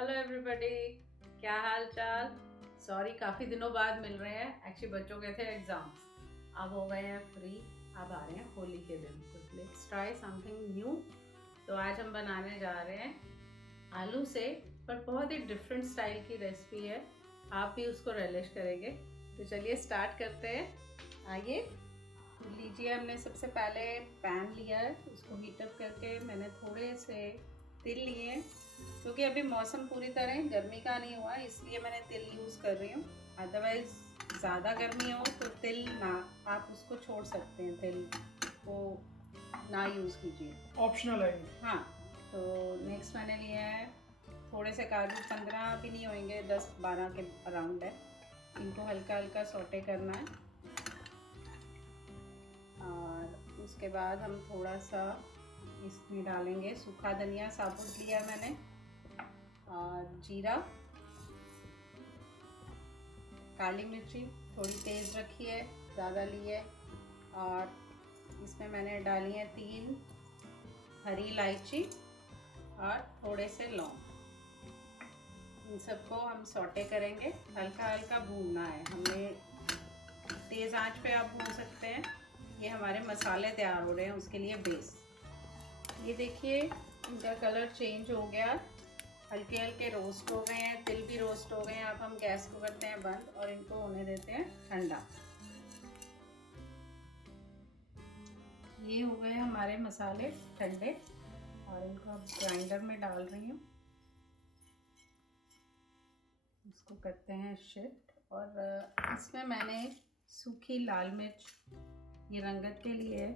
Hello everybody, क्या हाल चाल। Sorry काफ़ी दिनों बाद मिल रहे हैं। एक्चुअली बच्चों के थे एग्जाम्स, अब हो गए हैं फ्री। अब आ रहे हैं होली के दिन, तो लेट्स ट्राई समथिंग न्यू। तो आज हम बनाने जा रहे हैं आलू से, पर बहुत ही डिफरेंट स्टाइल की रेसिपी है। आप भी उसको रिलिश करेंगे। तो चलिए स्टार्ट करते हैं। आइए लीजिए। हमने सबसे पहले पैन लिया है, उसको हीटअप करके मैंने थोड़े से तिल लिए हैं, क्योंकि अभी मौसम पूरी तरह गर्मी का नहीं हुआ, इसलिए मैंने तिल यूज़ कर रही हूँ। अदरवाइज़ ज़्यादा गर्मी हो तो तिल ना, आप उसको छोड़ सकते हैं, तिल को ना यूज़ कीजिए, ऑप्शनल है। हाँ। तो नेक्स्ट मैंने लिया है थोड़े से काजू, 15 भी नहीं होंगे, 10-12 के अराउंड है। इनको हल्का हल्का सौटे करना है। और उसके बाद हम थोड़ा सा इसमें डालेंगे सूखा धनिया साबुत लिया मैंने, और जीरा, काली मिर्ची थोड़ी तेज़ रखी है, ज़्यादा ली है। और इसमें मैंने डाली है 3 हरी इलायची और थोड़े से लौंग। इन सबको हम सौटे करेंगे, हल्का हल्का भूनना है हमें। तेज़ आंच पे आप भून सकते हैं। ये हमारे मसाले तैयार हो रहे हैं, उसके लिए बेस। ये देखिए इनका कलर चेंज हो गया, हल्के हल्के रोस्ट हो गए हैं, तिल भी रोस्ट हो गए हैं। अब हम गैस को करते हैं बंद और इनको होने देते हैं ठंडा। ये हो गए हमारे मसाले ठंडे, और इनको अब ग्राइंडर में डाल रही हूँ। इसको करते हैं शिफ्ट, और इसमें मैंने सूखी लाल मिर्च, ये रंगत के लिए है,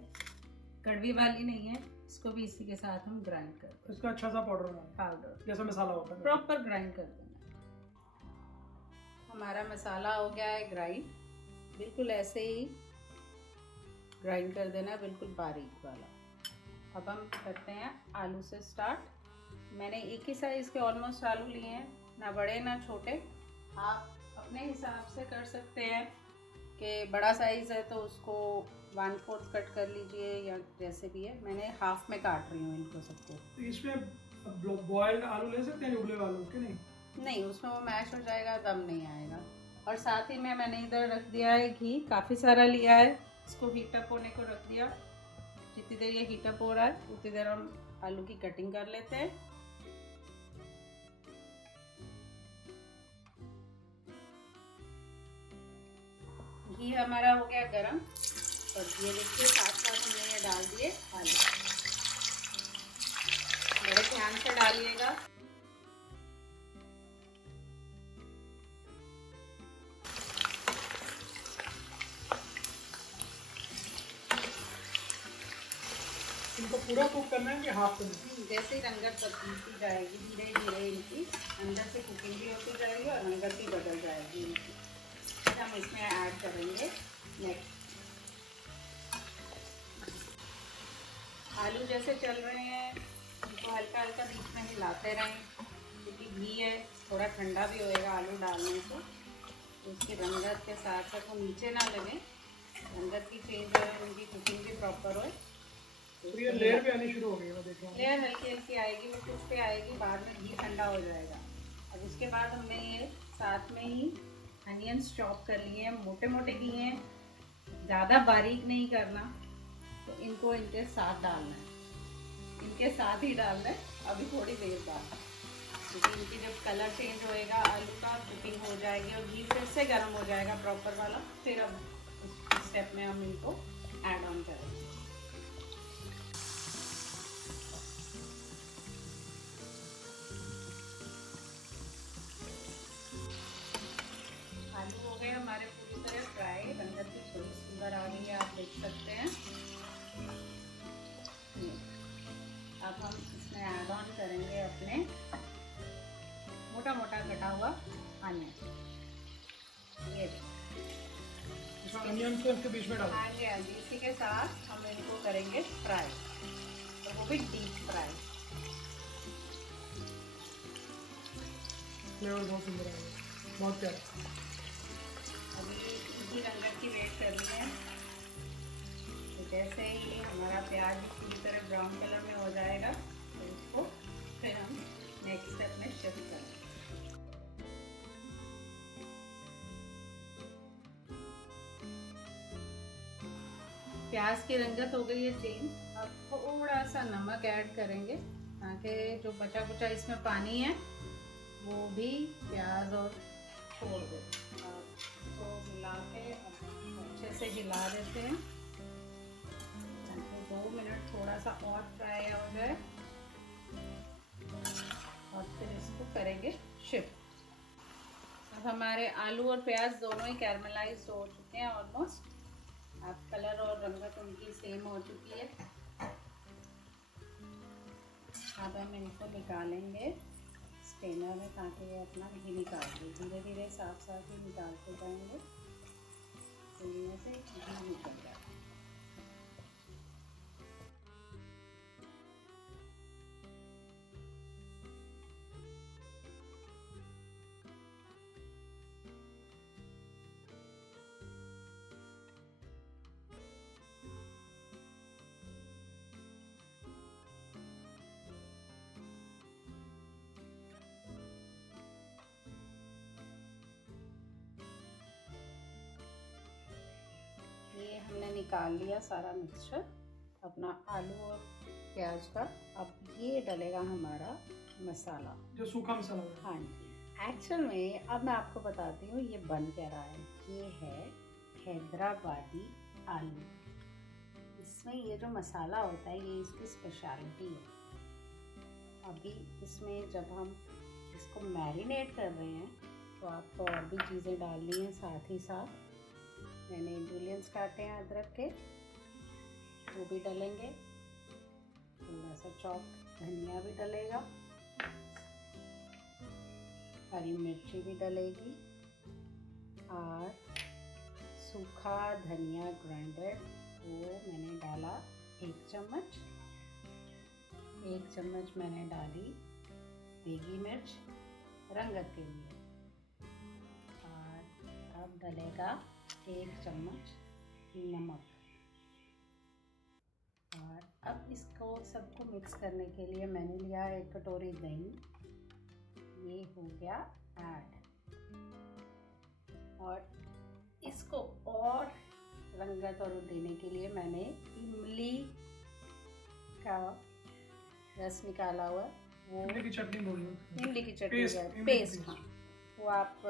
कड़वी वाली नहीं है। इसको भी इसी के साथ हम ग्राइंड करते हैं। इसका अच्छा सा पाउडर जैसा मसाला होता है, प्रॉपर ग्राइंड कर देना। हमारा मसाला हो गया है ग्राइंड, बिल्कुल ऐसे ही ग्राइंड कर देना, बिल्कुल बारीक वाला। अब हम करते हैं आलू से स्टार्ट। मैंने एक ही साइज़ के ऑलमोस्ट आलू लिए हैं, ना बड़े ना छोटे। आप अपने हिसाब से कर सकते हैं कि बड़ा साइज़ है तो उसको 1/4 कट कर लीजिए, या जैसे भी है। मैंने हाफ में काट रही हूँ इनको सबको। तो इसमें बॉइल्ड आलू ले सकते हैं, उबले आलू के नहीं? नहीं, उसमें वो मैश हो जाएगा, दम नहीं आएगा। और साथ ही में मैंने इधर रख दिया है घी, काफ़ी सारा लिया है। इसको हीटअप होने को रख दिया। जितनी देर ये हीटअप हो रहा है उतनी देर हम आलू की कटिंग कर लेते हैं। घी हमारा हो गया गरम, और ये देखिए साथ साथ हमने ये डाल दिए आलू। बड़े ध्यान से डालिएगा। इनको पूरा कुक करना है कि हाफ करना है? जैसे ही रंगत बदलती जाएगी धीरे धीरे, इनकी अंदर से कुकिंग भी होती जाएगी और रंगत भी बदल जाएगी इनकी। फिर हम इसमें ऐड करेंगे नेक्स्ट। आलू जैसे चल रहे हैं, इनको हल्का हल्का बीच में हिलाते रहें, क्योंकि घी है, थोड़ा ठंडा भी होएगा आलू डालने से, तो उसकी रंगत के साथ साथ वो नीचे ना लगे, रंगत भी चेंज हो, उनकी कुकिंग भी प्रॉपर हो। तो ये लेयर भी आनी शुरू हो गई है, मैं देख रहा हूँ। लेयर हल्की हल्की आएगी, वो टूट पे आएगी, बाद में घी ठंडा हो जाएगा। अब उसके बाद हमने ये साथ में ही अनियंस चॉप कर लिए हैं, मोटे मोटे किए हैं, ज़्यादा बारीक नहीं करना। तो इनको इनके साथ डालना है, इनके साथ ही डालना है अभी थोड़ी देर बाद, क्योंकि इनकी जब कलर चेंज होएगा आलू का, कुकिंग हो जाएगी और घी फिर से गर्म हो जाएगा प्रॉपर वाला। फिर अब उस स्टेप में हम इनको ऐड ऑन करेंगे। आलू हो गए हमारे पूरी तरह फ्राई, रंगत भी थोड़ी सुंदर आ गई है, आप देख सकते हैं। अब हम इसमें ऐड ऑन करेंगे अपने मोटा मोटा कटा हुआ अनियन। ये अनियन को इसके बीच में डालो। हाँ जी, इसी के साथ हम इनको करेंगे फ्राई, और वो भी डीप फ्राई। फ्लेवर बहुत सुंदर आएगा, बहुत प्यारा। अभी इसी रंगत की वेट करनी है। तो जैसे ही हमारा प्याज पूरी तरह ब्राउन कलर में हो जाएगा, तो इसको फिर हम नेक्स्ट स्टेप में शिफ्ट करें। प्याज की रंगत हो गई है चेंज। अब थोड़ा सा नमक ऐड करेंगे ताकि जो बचा कुचा इसमें पानी है वो भी प्याज और छोड़ दे। तो मिला के अच्छे से हिला देते हैं ताकि 2 मिनट थोड़ा सा और फ्राई हो जाए और फिर इसको करेंगे शिफ्ट। अब हमारे आलू और प्याज दोनों ही कैरमलाइज हो चुके हैं ऑलमोस्ट। अब कलर और रंगत उनकी सेम हो चुकी है। अब हम इनको निकालेंगे स्ट्रेनर में ताकि ये अपना घी निकाल दे। धीरे धीरे साफ साफ ही निकालते जाएंगे तो इनमें से घी निकल जाए। ये हमने निकाल लिया सारा मिक्सचर अपना आलू और प्याज का। अब ये डलेगा हमारा मसाला, जो सूखा मसाला है। हाँ जी। एक्चुअल में अब मैं आपको बताती हूँ ये बन क्या रहा है। ये है हैदराबादी आलू। इसमें ये जो मसाला होता है ये इसकी स्पेशलिटी है। अभी इसमें जब हम इसको मैरिनेट कर रहे हैं तो आपको और भी चीज़ें डालनी है साथ ही साथ। मैंने जूलियंस काटे हैं अदरक के, वो भी डलेंगे। थोड़ा सा चॉप धनिया भी डलेगा, हरी मिर्ची भी डलेगी और सूखा धनिया ग्राइंडेड वो मैंने डाला 1 चम्मच। 1 चम्मच मैंने डाली देगी मिर्च रंगत के लिए। और अब डलेगा 1 चम्मच नमक। और अब इसको सबको मिक्स करने के लिए मैंने लिया 1 कटोरी दही। ये हो गया ऐड। और इसको और रंगत और देने के लिए मैंने इमली का रस निकाला हुआ, वो इमली की चटनी बोलिए। इमली की चटनी पेस्ट, हाँ वो आप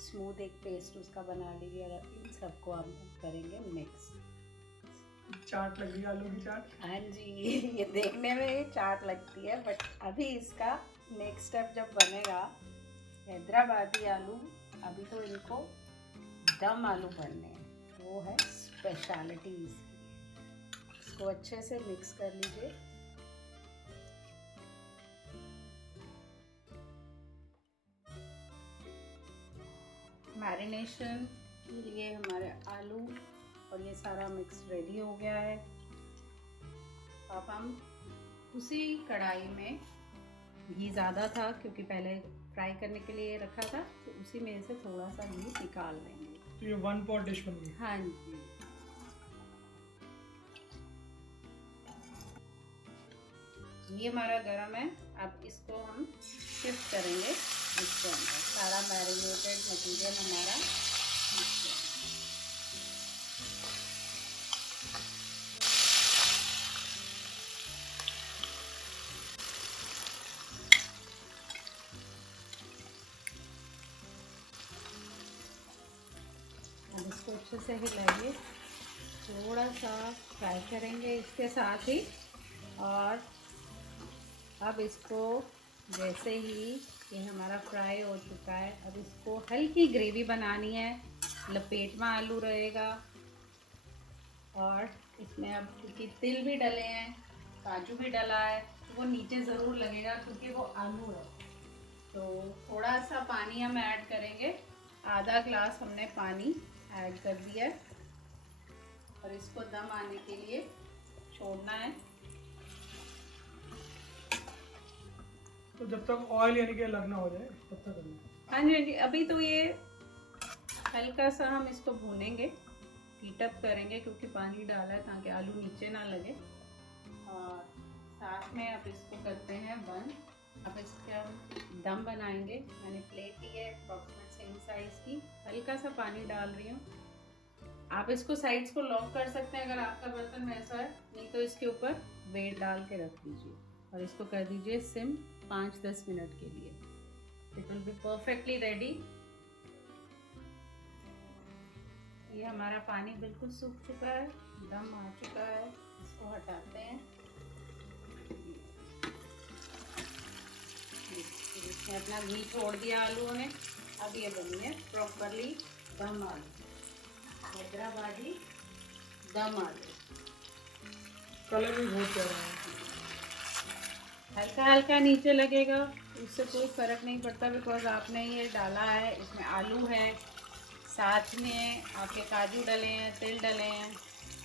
स्मूथ एक पेस्ट उसका बना लीजिए। और इन सबको हम करेंगे मिक्स। चाट लग रही है, आलू की चाट। हाँ जी, ये देखने में ये चाट लगती है बट अभी इसका नेक्स्ट स्टेप जब बनेगा हैदराबादी आलू। अभी तो इनको दम आलू बनने हैं, वो है स्पेशलिटी इसकी। इसको अच्छे से मिक्स कर लीजिए। मैरिनेशन के लिए हमारे आलू और ये सारा मिक्स रेडी हो गया है। अब हम उसी कढ़ाई में, घी ज़्यादा था क्योंकि पहले फ्राई करने के लिए रखा था, तो उसी में से थोड़ा सा घी निकाल लेंगे। तो ये 1 पॉट डिश बन गई। हाँ जी, ये हमारा गरम है। अब इसको हम शिफ्ट करेंगे इसके अंदर। सारा मैरिनेटेड मटीरियल हमारा अब इसको अच्छे से हिलाइए। थोड़ा सा फ्राई करेंगे इसके साथ ही। और अब इसको जैसे ही ये हमारा फ्राई हो चुका है, अब इसको हल्की ग्रेवी बनानी है। लपेट में आलू रहेगा और इसमें अब क्योंकि तिल भी डले हैं, काजू भी डला है, तो वो नीचे ज़रूर लगेगा क्योंकि वो आलू है। तो थोड़ा सा पानी हम ऐड करेंगे। आधा ग्लास हमने पानी ऐड कर दिया है और इसको दम आने के लिए छोड़ना है। तो जब तक ऑयल यानी कि अलग ना हो जाए तब तक करना है। हाँ जी, अभी तो ये हल्का सा हम इसको भूनेंगे, हीट अप करेंगे क्योंकि पानी डाला है ताकि आलू नीचे ना लगे। और साथ में अब इसको करते हैं बंद अब इसका दम बनाएंगे। मैंने प्लेट ली है अप्रॉक्सीमेट सेम साइज की, हल्का सा पानी डाल रही हूँ। आप इसको साइड्स को लॉक कर सकते हैं अगर आपका बर्तन वैसा है, नहीं तो इसके ऊपर वेट डाल के रख दीजिए और इसको कर दीजिए सिम 5-10 मिनट के लिए। It will be perfectly ready. ये हमारा पानी बिल्कुल सूख चुका है, दम आ चुका है। इसको हटाते हैं। इसने अपना घी छोड़ दिया आलूओं ने। अब ये बनी है प्रॉपरली दम आलू, हैदराबादी दम आलू। कलर भी बहुत प्यारा है। हल्का हल्का नीचे लगेगा, उससे कोई फ़र्क नहीं पड़ता, बिकॉज आपने ये डाला है, इसमें आलू है, साथ में आपके काजू डले हैं, तिल डले हैं,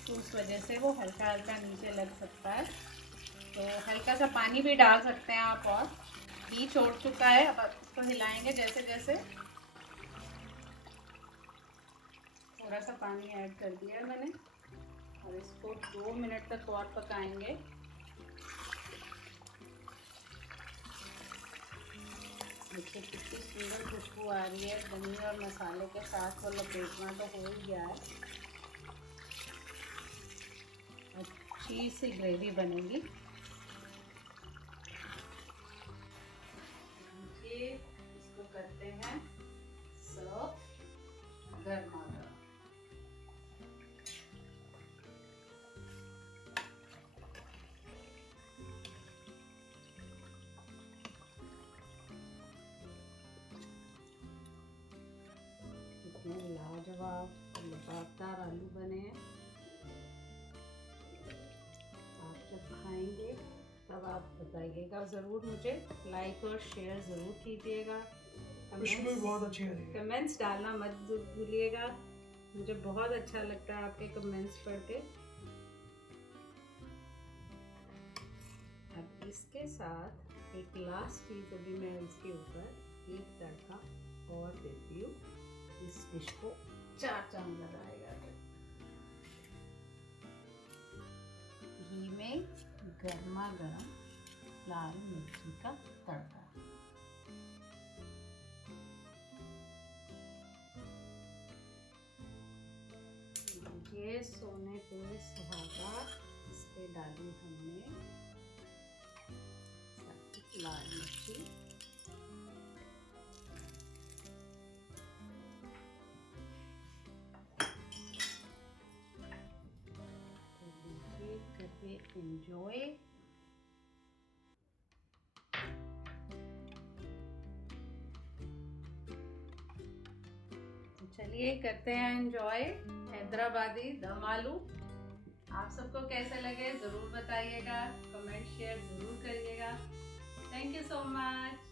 तो उस वजह से वो हल्का हल्का नीचे लग सकता है। तो हल्का सा पानी भी डाल सकते हैं आप। और घी छोड़ चुका है, अब इसको हिलाएंगे जैसे जैसे। थोड़ा सा पानी ऐड कर दिया है मैंने और इसको 2 मिनट तक और पकाएंगे। देखिए कितनी सुंदर खुशबू आ रही है दही और मसाले के साथ, वो लपेटना तो हो ही गया है। अच्छी सी ग्रेवी बनेगी। ये इसको करते हैं सर्व गर्मा गर्म। लाजवाब लबाबदार आलू बने हैं। आप जब खाएंगे तब आप बताइएगा ज़रूर, मुझे लाइक और शेयर ज़रूर कीजिएगा। खुशबू भी बहुत अच्छी आ रही है। कमेंट्स डालना मत भूलिएगा, मुझे बहुत अच्छा लगता है आपके कमेंट्स पढ़ के। अब इसके साथ एक लास्ट चीज़ अभी मैं इसके ऊपर एक तड़का और देती हूँ। इस डिश को 4 चांद लगाएगा। घी में गर्मा गर्म लाल मिर्ची का तड़का। ये सोने पे सुहागा, इस पे डाली हमने लाल मिर्ची। एंजॉय। तो चलिए करते हैं एंजॉय हैदराबादी दम आलू। आप सबको कैसे लगे ज़रूर बताइएगा, कमेंट शेयर ज़रूर करिएगा। Thank you so much.